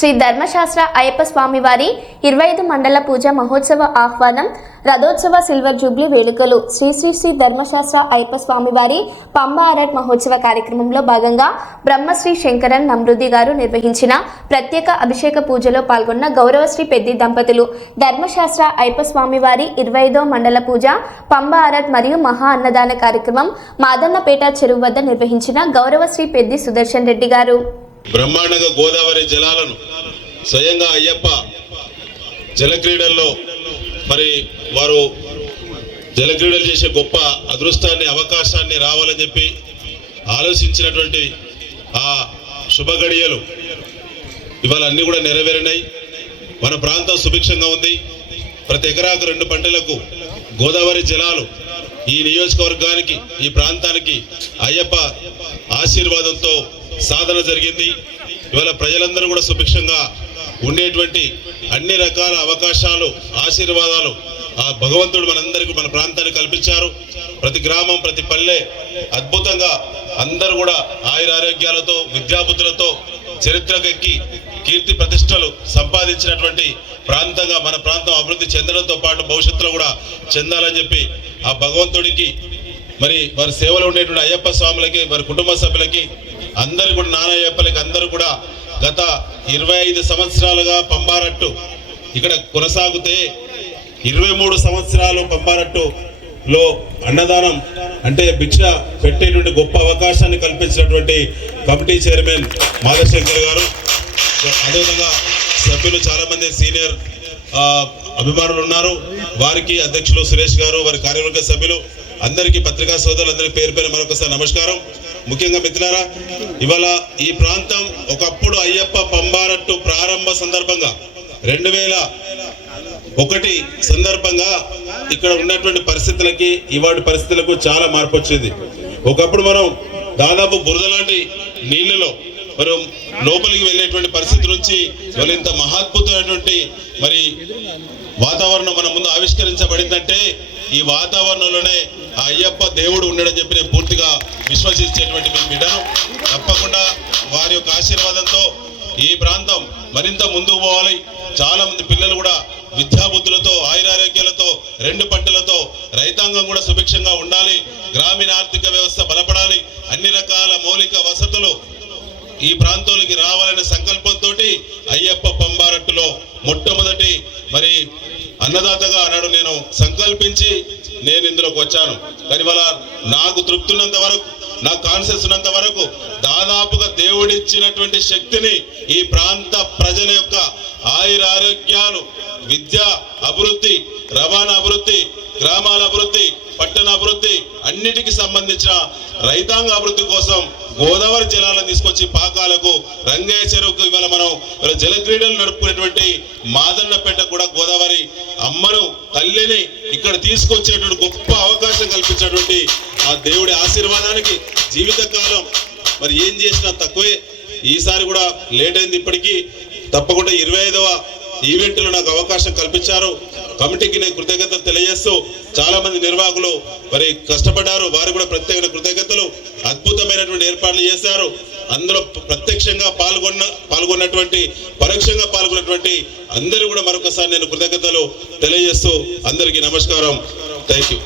శ్రీ ధర్మశాస్త్ర అయ్యప్ప స్వామివారి ఇరవై ఐదు మండల పూజ మహోత్సవ ఆహ్వానం రథోత్సవ సిల్వర్ జూబ్లీ వేడుకలు. శ్రీ శ్రీ శ్రీ ధర్మశాస్త్ర అయ్యప్ప స్వామివారి పంబ అరట్ మహోత్సవ కార్యక్రమంలో భాగంగా బ్రహ్మశ్రీ శంకరన్ నమృది గారు నిర్వహించిన ప్రత్యేక అభిషేక పూజలో పాల్గొన్న గౌరవశ్రీ పెద్ది దంపతులు ధర్మశాస్త్ర అయ్యప్ప స్వామివారి ఇరవై ఐదో మండల పూజ పంబ అరట్ మరియు మహా అన్నదాన కార్యక్రమం మాదన్నపేట చెరువు వద్ద నిర్వహించిన గౌరవశ్రీ పెద్ది సుదర్శన్ రెడ్డి గారు. బ్రహ్మాండంగా గోదావరి జలాలను స్వయంగా అయ్యప్ప జలక్రీడల్లో మరి వారు జలక్రీడలు చేసే గొప్ప అదృష్టాన్ని అవకాశాన్ని రావాలని చెప్పి ఆలోచించినటువంటి ఆ శుభ గడియలు ఇవాళ అన్నీ కూడా నెరవేరినాయి. మన ప్రాంతం సుభిక్షంగా ఉంది. ప్రతి ఎకరాకు రెండు పంటలకు గోదావరి జలాలు ఈ నియోజకవర్గానికి ఈ ప్రాంతానికి అయ్యప్ప ఆశీర్వాదంతో సాధన జరిగింది. ఇవాళ ప్రజలందరూ కూడా సుభిక్షంగా ఉండేటువంటి అన్ని రకాల అవకాశాలు ఆశీర్వాదాలు ఆ భగవంతుడు మనందరికీ మన ప్రాంతాన్ని కల్పించారు. ప్రతి గ్రామం ప్రతి పల్లె అద్భుతంగా అందరూ కూడా ఆయురారోగ్యాలతో విద్యాబుద్ధులతో చరిత్రకెక్కి కీర్తి ప్రతిష్టలు సంపాదించినటువంటి ప్రాంతంగా మన ప్రాంతం అభివృద్ధి చెందడంతో పాటు భవిష్యత్తులో కూడా చెందాలని చెప్పి ఆ భగవంతుడికి మరి వారి సేవలో ఉండేటువంటి అయ్యప్ప స్వాములకి వారి కుటుంబ సభ్యులకి అందరు కూడా నానయ్యప్పలకి అందరూ కూడా గత ఇరవై ఐదు సంవత్సరాలుగా పంబారట్టు. ఇక్కడ కొనసాగితే ఇరవై మూడు సంవత్సరాలు పంబారట్టు లో అన్నదానం అంటే భిక్ష పెట్టేటువంటి గొప్ప అవకాశాన్ని కల్పించినటువంటి కమిటీ చైర్మన్ మాధవశంకర్ గారు. అదేవిధంగా సభ్యులు చాలామంది సీనియర్ అభిమానులు ఉన్నారు. వారికి అధ్యక్షులు సురేష్ గారు వారి కార్యవర్గ సభ్యులు అందరికీ పత్రికా సోదరులు అందరికీ పేరు పేరు మరొకసారి నమస్కారం. ముఖ్యంగా మిత్రులారా ఇవాళ ఈ ప్రాంతం ఒకప్పుడు అయ్యప్ప పంబారట్టు ప్రారంభ సందర్భంగా రెండు వేల ఒకటి సందర్భంగా ఇక్కడ ఉన్నటువంటి పరిస్థితులకి ఇవాటి పరిస్థితులకు చాలా మార్పు వచ్చింది. ఒకప్పుడు మనం దాదాపు బురద లాంటి నీళ్ళలో మనం లోపలికి వెళ్ళేటువంటి పరిస్థితి నుంచి వాళ్ళు ఇంత మహాద్భుతమైనటువంటి మరి వాతావరణం మన ముందు ఆవిష్కరించబడిందంటే ఈ వాతావరణంలోనే ఆ అయ్యప్ప దేవుడు ఉండడని చెప్పి నేను పూర్తిగా విశ్వసించేటువంటి మేము బిడ్డను. తప్పకుండా వారి యొక్క ఆశీర్వాదంతో ఈ ప్రాంతం మరింత ముందుకు పోవాలి. చాలా మంది పిల్లలు కూడా విద్యాబుద్ధులతో ఆయురారోగ్యాలతో రెండు పంటలతో రైతాంగం కూడా సుభిక్షంగా ఉండాలి. గ్రామీణ ఆర్థిక వ్యవస్థ బలపడాలి. అన్ని రకాల మౌలిక వసతులు ఈ ప్రాంతానికి రావాలనే సంకల్పంతో అయ్యప్ప పంబారట్టులో మొట్టమొదటి మరి అన్నదాతగా ఆనాడు నేను సంకల్పించి నేను ఇందులోకి వచ్చాను. కానీ వాళ్ళ నాకు తృప్తి ఉన్నంత వరకు నాకు కాన్షియస్ ఉన్నంత వరకు దాదాపుగా దేవుడిచ్చినటువంటి శక్తిని ఈ ప్రాంత ప్రజల యొక్క ఆయురారోగ్యాలు విద్య అభివృద్ధి రవాణా అభివృద్ధి గ్రామాల అభివృద్ధి పట్టణ అభివృద్ధి అన్నిటికీ సంబంధించిన రైతాంగ అభివృద్ధి కోసం గోదావరి జలాలను తీసుకొచ్చి పాకాలకు రంగయ్య చెరువుకు ఇవాళ మనం జల క్రీడలు నడుపుకునేటువంటి మాదన్నపేట కూడా గోదావరి అమ్మను తల్లిని ఇక్కడ తీసుకొచ్చినటువంటి గొప్ప అవకాశం కల్పించినటువంటి ఆ దేవుడి ఆశీర్వాదానికి జీవితకాలం మరి ఏం చేసినా తక్కువే. ఈసారి కూడా లేట్ అయింది ఇప్పటికీ. తప్పకుండా ఇరవై ఐదవ ఈవెంట్లో నాకు అవకాశం కల్పించారు. కమిటీకి నేను కృతజ్ఞతలు తెలియజేస్తూ చాలా మంది నిర్వాహకులు మరి కష్టపడ్డారు. వారు కూడా ప్రత్యేక కృతజ్ఞత ఏర్పాట్లు చేశారు. అందులో ప్రత్యక్షంగా పాల్గొన్న పాల్గొన్నటువంటి పరోక్షంగా పాల్గొన్నటువంటి అందరూ కూడా మరొకసారి నేను కృతజ్ఞతలు తెలియజేస్తూ అందరికీ నమస్కారం. Thank you